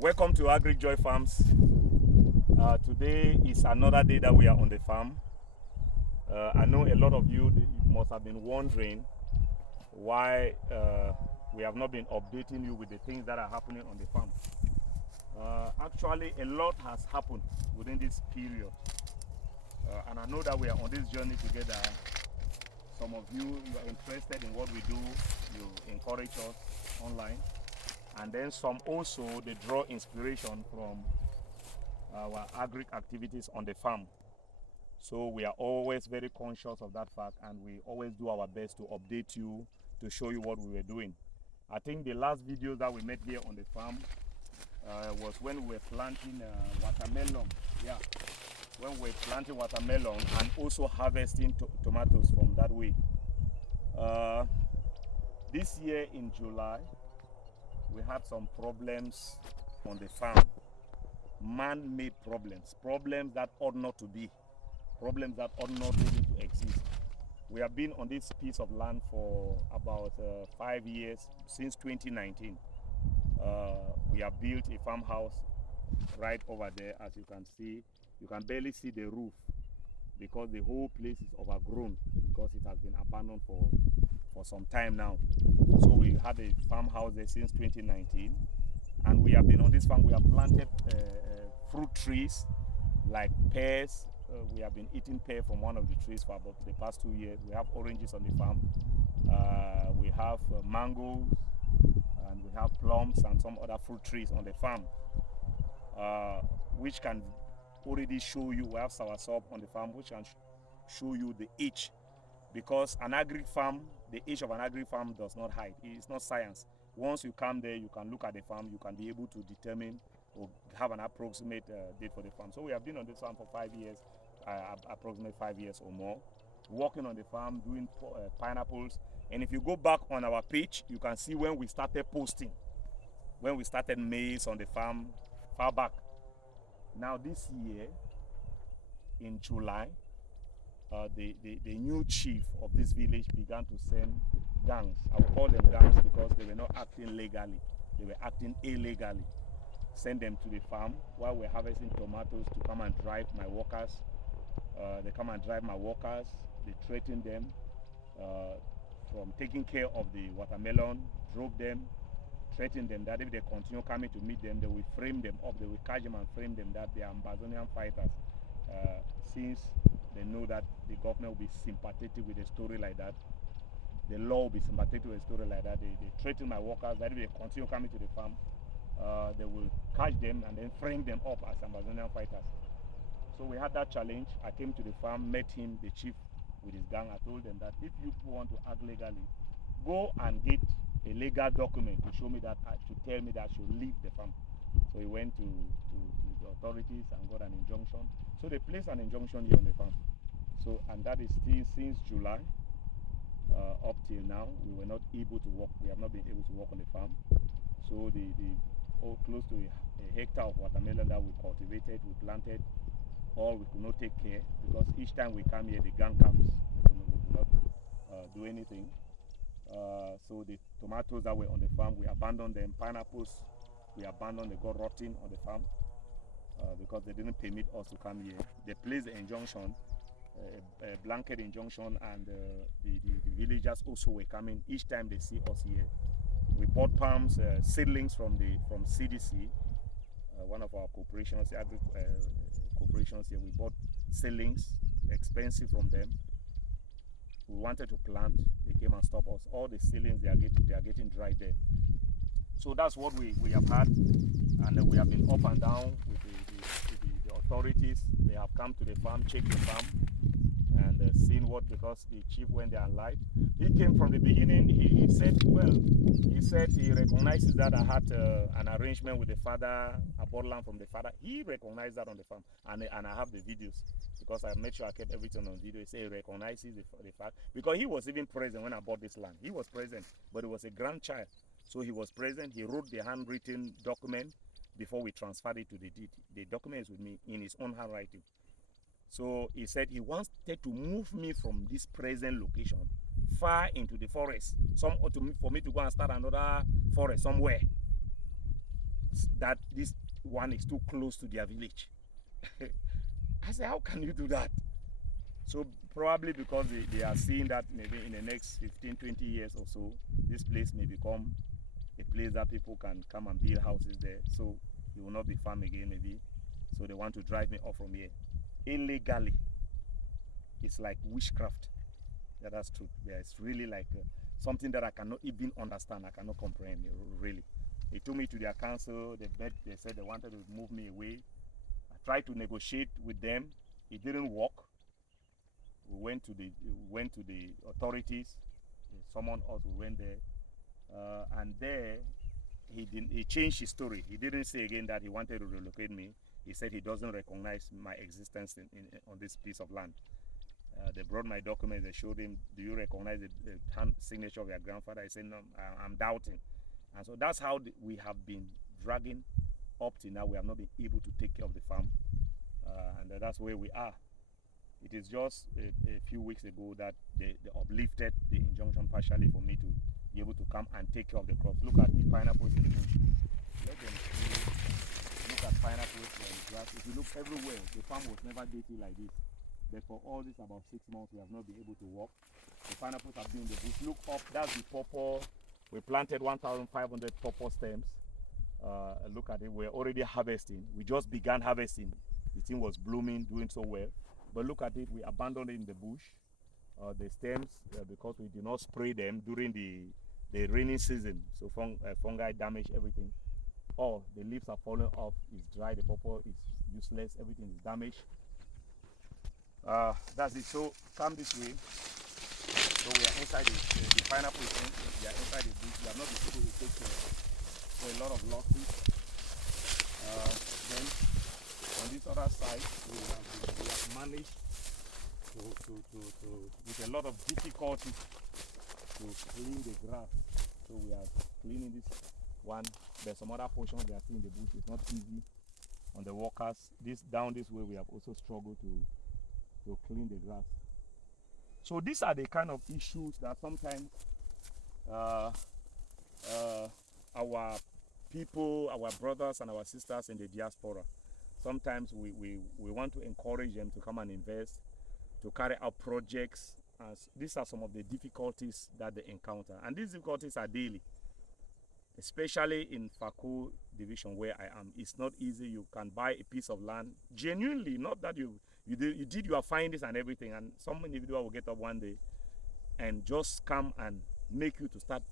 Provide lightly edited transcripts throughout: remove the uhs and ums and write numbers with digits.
Welcome to Agri Joy Farms. Today is another day that we are on the farm. I know a lot of you must have been wondering why we have not been updating you with the things that are happening on the farm. Actually, a lot has happened within this period. And I know that we are on this journey together. Some of you are interested in what we do. You encourage us online. And then some also, they draw inspiration from our agri activities on the farm. So we are always very conscious of that fact, and we always do our best to update you, to show you what we were doing. I think the last video that we made here on the farm was when we were planting watermelon. Yeah, when we were planting watermelon and also harvesting tomatoes from that way. This year in July, we had some problems on the farm. Man-made problems, problems that ought not to be, problems that ought not really to exist. We have been on this piece of land for about 5 years, since 2019. We have built a farmhouse right over there. As you can see, you can barely see the roof because the whole place is overgrown, because it has been abandoned for some time now. So we had a farmhouse there since 2019, and we have been on this farm. We have planted fruit trees like pears. We have been eating pear from one of the trees for about the past 2 years. We have oranges on the farm. We have mangoes, and we have plums and some other fruit trees on the farm, which can already show you. We have soursop on the farm, which can show you the age, because an agri farm, the age of an agri farm does not hide. It's not science. Once you come there, you can look at the farm, you can be able to determine or have an approximate date for the farm. So we have been on this farm for 5 years, approximately 5 years or more, working on the farm, doing pineapples. And if you go back on our page, you can see when we started posting, when we started maize on the farm far back. Now this year, in July, the new chief of this village began to send gangs. I will call them gangs because they were not acting legally. They were acting illegally. Send them to the farm while we're harvesting tomatoes to come and drive my workers. They come and drive my workers. They threaten them from taking care of the watermelon, drove them, threatened them that if they continue coming to meet them, they will frame them up. They will catch them and frame them that they are Ambazonian fighters. Since they know that the government will be sympathetic with a story like that, the law will be sympathetic with a story like that. They threaten my workers that if they continue coming to the farm, they will catch them and then frame them up as Ambazonian fighters. So we had that challenge. I came to the farm, met him, the chief, with his gang. I told them that if you want to act legally, go and get a legal document to show me that, to tell me that I should leave the farm. So he went to the authorities and got an injunction. So they placed an injunction here on the farm. So, and that is still since July up till now. We were not able to work. We have not been able to work on the farm. So the close to a hectare of watermelon that we cultivated, we planted, all we could not take care, because each time we come here, the gang comes. We could not do anything. So the tomatoes that were on the farm, we abandoned them. Pineapples, we abandoned. They got rotten on the farm because they didn't permit us to come here. They placed the injunction, a blanket injunction, and the villagers also were coming each time they see us here. We bought palms, seedlings from CDC, one of our corporations, corporations here. We bought seedlings, expensive from them. We wanted to plant, they came and stopped us. All the seedlings they are getting dried there. So that's what we have had, and we have been up and down with the authorities. They have come to the farm, checked the farm, and seen what, because the chief went there and lied. He came from the beginning. He said, well, he said he recognizes that I had an arrangement with the father. I bought land from the father. He recognized that on the farm, and I have the videos, because I made sure I kept everything on video. He said he recognizes the fact, because he was even present when I bought this land. He was present, but he was a grandchild, so he was present. He wrote the handwritten document before we transferred it to the deed. The document is with me in his own handwriting. So he said he wanted to move me from this present location far into the forest, for me to go and start another forest somewhere. that this one is too close to their village. I said, how can you do that? So probably because they are seeing that maybe in the next 15, 20 years or so, this place may become a place that people can come and build houses there. So it will not be farm again maybe. So they want to drive me off from here. Illegally. It's like witchcraft. Yeah, that's true. Yeah, it's really like something that I cannot even understand. I cannot comprehend, really. They took me to their council. They said they wanted to move me away. I tried to negotiate with them. It didn't work. We went to the authorities. They summoned us. We went there, and there he changed his story. He didn't say again that he wanted to relocate me. He said he doesn't recognize my existence on this piece of land. They brought my documents. They showed him, do you recognize the hand signature of your grandfather? I said, no, I'm doubting. And so that's how we have been dragging up to now. We have not been able to take care of the farm. And that's where we are. It is just a few weeks ago that they uplifted the injunction partially for me to be able to come and take care of the crops. Look at the pineapples in the bush. Let them see. Look at pineapples in the grass. If you look everywhere, the farm was never dirty like this. But for all this about 6 months, we have not been able to walk. The pineapples have been in the bush. Look up, that's the pawpaw. We planted 1,500 pawpaw stems. Look at it, we're already harvesting. We just began harvesting. The thing was blooming, doing so well. But look at it, we abandoned it in the bush. The stems, because we did not spray them during the rainy season. So fungi damage everything. All the leaves are falling off, it's dry, the pawpaw is useless, everything is damaged. That's it. So come this way. So we are inside the pineapple is in. We are inside the bush. We have not been able to take care for a lot of losses. Then on this other side, we have managed to with a lot of difficulty to clean the grass. So we are cleaning this one. There's some other portions they are still in the bush. It's not easy on the workers. Down this way we have also struggled to clean the grass. So these are the kind of issues that sometimes our people, our brothers and our sisters in the diaspora, sometimes we want to encourage them to come and invest, to carry out projects. As these are some of the difficulties that they encounter. And these difficulties are daily, especially in Fako division where I am. It's not easy. You can buy a piece of land genuinely, not that you did your findings and everything, and some individual will get up one day and just come and make you to start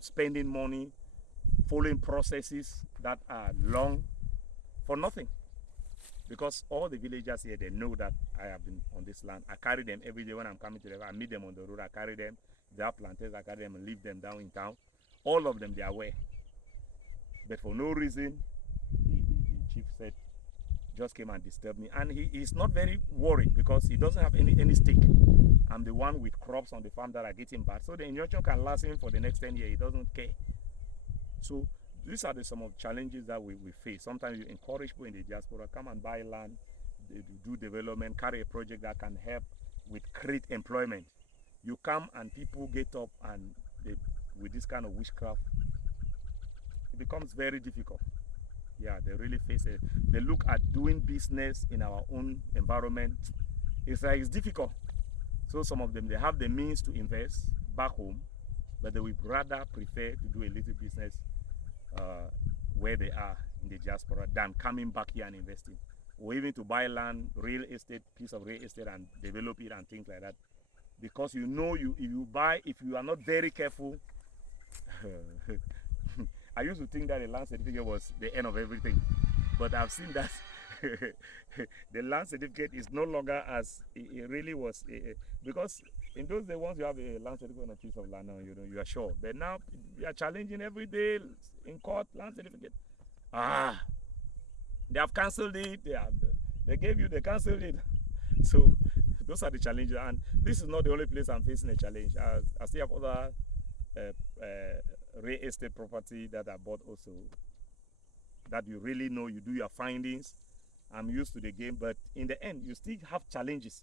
spending money, following processes that are long for nothing. Because all the villagers here, they know that I have been on this land. I carry them every day when I'm coming to them. I meet them on the road. I carry them. They are planters. I carry them and leave them down in town. All of them, they are aware. But for no reason, the chief said, just came and disturbed me. And he's not very worried because he doesn't have any stake. I'm the one with crops on the farm that are getting bad. So the injunction can last him for the next 10 years. He doesn't care. So these are some of the challenges that we face. Sometimes you encourage people in the diaspora, come and buy land, do development, carry a project that can help with create employment. You come and people get up and with this kind of witchcraft, it becomes very difficult. Yeah, they really face it. They look at doing business in our own environment. It's like it's difficult. So some of them, they have the means to invest back home, but they would rather prefer to do a little business where they are in the diaspora than coming back here and investing. Or even to buy land, real estate, piece of real estate and develop it and things like that. Because you know, if you are not very careful, I used to think that a land certificate was the end of everything, but I've seen that the land certificate is no longer as it really was. Because in those days, once you have a land certificate on a piece of land, now you are sure. But now you are challenging every day in court land certificate. They have cancelled it. They gave you, they cancelled it. So those are the challenges, and this is not the only place I'm facing a challenge. I still have other real estate property that I bought also, that you really know, you do your findings. I'm used to the game, but in the end, you still have challenges.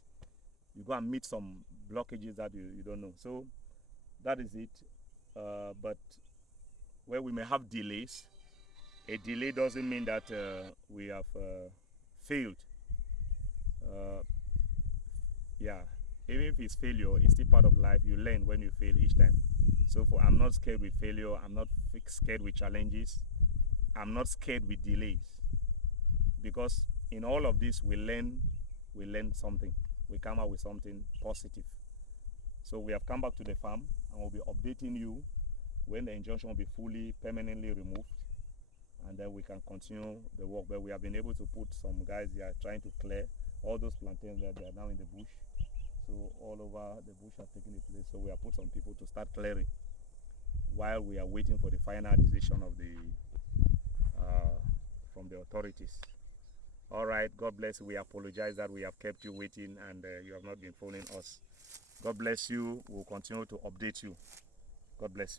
You go and meet some blockages that you don't know. So that is it. But where we may have delays, A delay doesn't mean that we have failed. Yeah, even if it's failure, it's still part of life. You learn when you fail each time. So I'm not scared with failure. I'm not scared with challenges. I'm not scared with delays, because in all of this we learn something. We come out with something positive. So we have come back to the farm and we'll be updating you when the injunction will be fully permanently removed, and then we can continue the work. But we have been able to put some guys here trying to clear all those plantains that they are now in the bush. So all over the bush have taken the place. So we have put some people to start clearing while we are waiting for the final decision of the from the authorities. All right, God bless you. We apologize that we have kept you waiting and you have not been following us. God bless you. We'll continue to update you. God bless you.